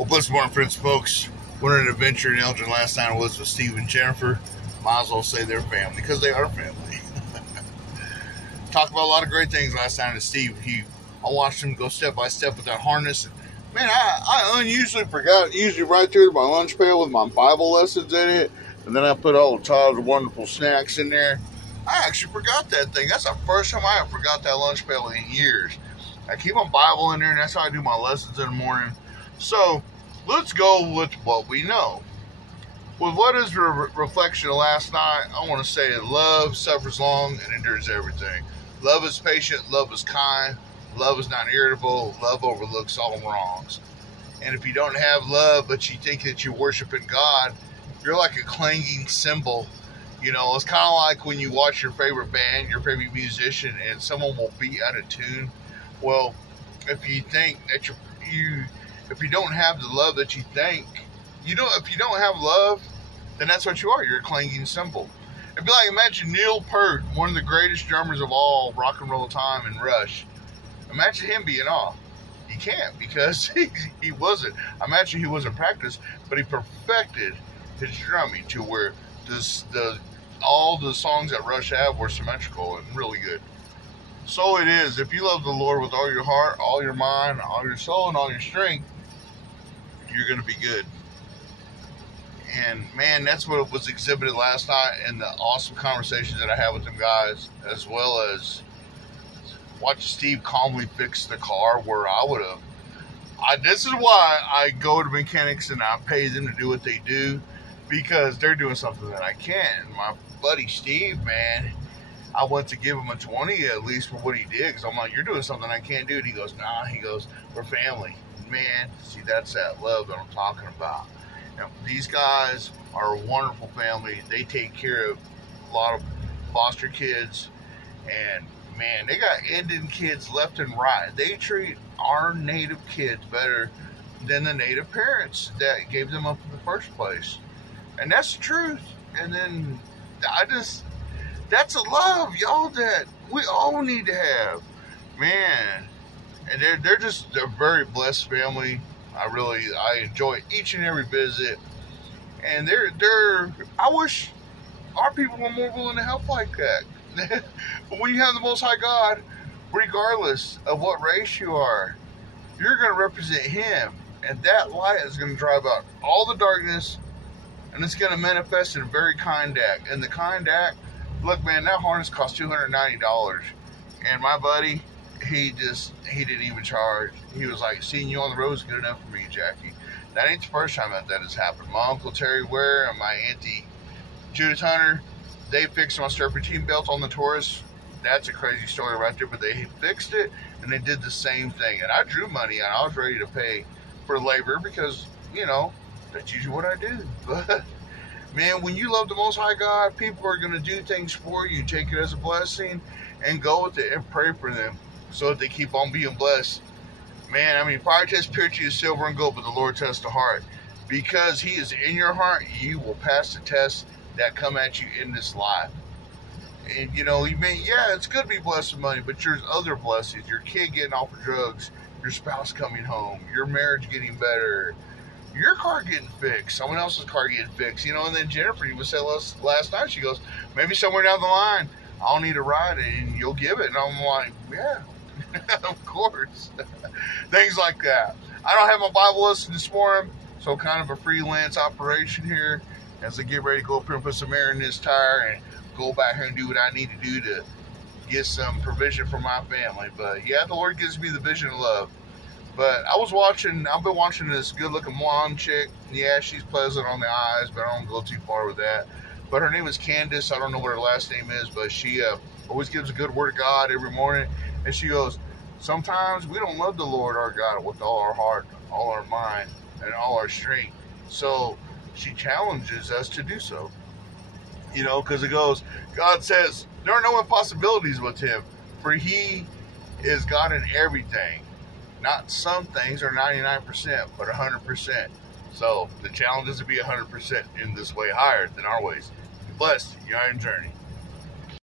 Well, blessed morning, friends, folks. Went on an adventure in Elgin last night. I was with Steve and Jennifer. Might as well say they're family because they are family. Talked about a lot of great things last night with Steve. I watched him go step by step with that harness. And, man, I unusually forgot. Usually right there my lunch pail with my Bible lessons in it. And then I put all the Todd's wonderful snacks in there. I actually forgot that thing. That's the first time I have forgot that lunch pail in years. I keep my Bible in there, and that's how I do my lessons in the morning. So, let's go with what we know. With what is the reflection of last night, I want to say love suffers long and endures everything. Love is patient, love is kind, love is not irritable, love overlooks all wrongs. And if you don't have love, but you think that you're worshiping God, you're like a clanging cymbal. You know, it's kind of like when you watch your favorite band, your favorite musician, and someone will be out of tune. Well, if you think that if you don't have the love that you think, if you don't have love, then that's what you are. You're a clanging cymbal. It'd be like, imagine Neil Peart, one of the greatest drummers of all rock and roll time in Rush. Imagine him being off. He can't because he wasn't. I imagine he wasn't practiced, but he perfected his drumming to where all the songs that Rush have were symmetrical and really good. So it is. If you love the Lord with all your heart, all your mind, all your soul, and all your strength, you're going to be good. And man, that's what was exhibited last night in the awesome conversations that I had with them guys, as well as watch Steve calmly fix the car where I would have. This is why I go to mechanics and I pay them to do what they do, because they're doing something that I can't. My buddy Steve, man, I went to give him a 20 at least for what he did, because I'm like, you're doing something I can't do. And he goes, nah. He goes, we're family. Man, see, that's that love that I'm talking about. Now, these guys are a wonderful family. They take care of a lot of foster kids, and man, they got Indian kids left and right. They treat our native kids better than the native parents that gave them up in the first place. And that's the truth. And then that's a love, y'all, that we all need to have. Man. And they're just a very blessed family. I enjoy each and every visit. And I wish our people were more willing to help like that. But when you have the Most High God, regardless of what race you are, you're going to represent Him. And that light is going to drive out all the darkness, and it's going to manifest in a very kind act. And the kind act, look, man, that harness cost $290. And my buddy, he didn't even charge. He was like, seeing you on the road is good enough for me, Jackie. That ain't the first time that has happened. My Uncle Terry Ware and my Auntie Judith Hunter, they fixed my serpentine belt on the Taurus. That's a crazy story right there, but they fixed it, and they did the same thing. And I drew money, and I was ready to pay for labor because, you know, that's usually what I do. But, man, when you love the Most High God, people are going to do things for you. Take it as a blessing and go with it and pray for them so that they keep on being blessed. Man, I mean, fire tests purity is silver and gold, but the Lord tests the heart. Because He is in your heart, you will pass the tests that come at you in this life. And, you know, it's good to be blessed with money, but there's other blessings. Your kid getting off of drugs, your spouse coming home, your marriage getting better, your car getting fixed, someone else's car getting fixed, you know. And then Jennifer even said last night, she goes, maybe somewhere down the line, I'll need a ride and you'll give it. And I'm like, yeah, of course. Things like that. I don't have my Bible lesson this morning, so kind of a freelance operation here as I get ready to go up here and put some air in this tire and go back here and do what I need to do to get some provision for my family. But yeah, the Lord gives me the vision of love. But I've been watching this good-looking blonde chick. Yeah, she's pleasant on the eyes, but I don't go too far with that. But her name is Candace. I don't know what her last name is, but she always gives a good word of God every morning. And she goes, sometimes we don't love the Lord our God with all our heart, all our mind, and all our strength. So she challenges us to do so. You know, because it goes, God says, there are no impossibilities with Him, for He is God in everything. Not some things are 99%, but 100%. So the challenge is to be 100% in this way higher than our ways. Be blessed in your own journey.